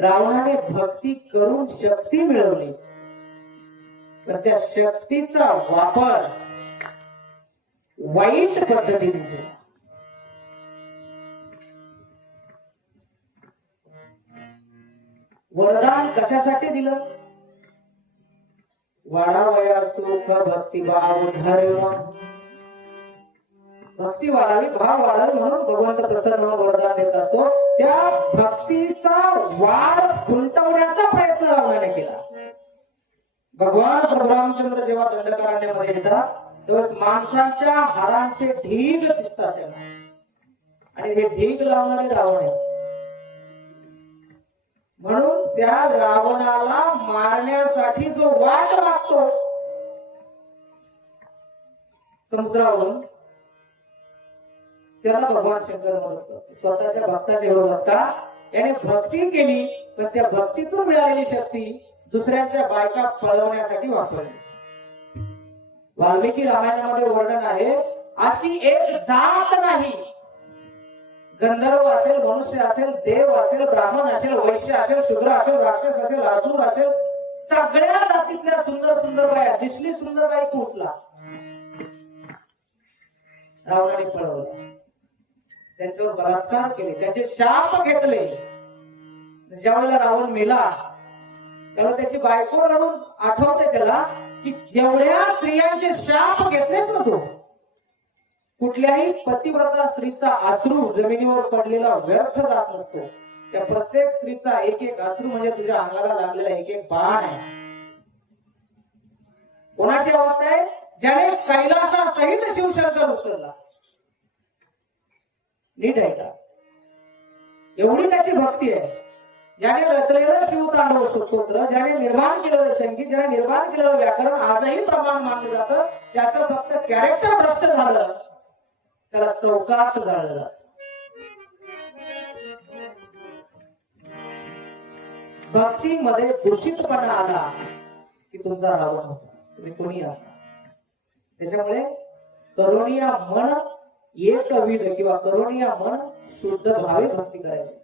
रावणाने भक्ती करून शक्ती मिळवली, पण त्या शक्तीचा वापर वाईट पद्धतीने केला. वरदान कशासाठी दिलं? वाढावया सुख भक्तिभाव धर्म. भक्ती वाढावी, भाव वाढावी म्हणून भगवंत प्रसन्न वरदान देत असतो. त्या भक्तीचा वाढ खुंटवण्याचा प्रयत्न रावणाने केला. भगवान प्रभू रामचंद्र जेव्हा दंडकारण्यामध्ये येतात तेव्हा माणसांच्या हाडांचे ढीग दिसतात त्यांना, आणि हे ढीग लावणारे रावण आहे. म्हणून त्या रावणाला मारण्यासाठी जो वाट लागतो समुद्रावरून, त्याला भगवान शंकर मदत करतो. स्वतःच्या भक्ताच्या विरोधात का? याने भक्ती केली, पण त्या भक्तीतून मिळालेली शक्ती दुसऱ्यांच्या बायका पळवण्यासाठी वापरली. वाल्मिकी रामायणामध्ये वर्णन आहे, अशी एक जात नाही, गंधर्व असेल, मनुष्य असेल, देव असेल, ब्राह्मण असेल, वैश्य असेल, शूद्र असेल, राक्षस असेल, असुर असेल, सगळ्या जातीतल्या सुंदर सुंदर बाया, दिसली सुंदर बाई पोचला रावणाने पळवला, त्यांच्यावर बलात्कार केले, त्याचे शाप घेतले. ज्यावेळेला रावण मेला त्याला त्याची बायको रडून आठवते त्याला की जेवढ्या स्त्रियांचे शाप घेतलेस ना तू, कुठल्याही पतिव्रता स्त्रीचा अश्रू जमिनीवर पडलेला व्यर्थ जात नसतो. त्या प्रत्येक स्त्रीचा एक एक अश्रू म्हणजे तुझ्या अंगाला लागलेला एक एक बाण आहे. कोणाची अवस्था आहे? ज्याने कैलासासहित शिवशंकर उचलला. नीट आहे का? एवढी त्याची भक्ती आहे. ज्याने रचलेलं शिवतांडव स्तोत्र, ज्याने निर्माण केलेलं संगीत, ज्याने निर्माण केलेलं व्याकरण आजही प्रमाण मानलं जातं, त्याचं फक्त कॅरेक्टर भ्रष्ट झालं, त्याला चौकात जाळलं. भक्तीमध्ये दूषितपणा आला की तुमचा रावण होता, तुम्ही कोणी असा. त्याच्यामुळे करुणिया मन एक विध किंवा करुणिया मन शुद्ध भावे भक्ती करायची.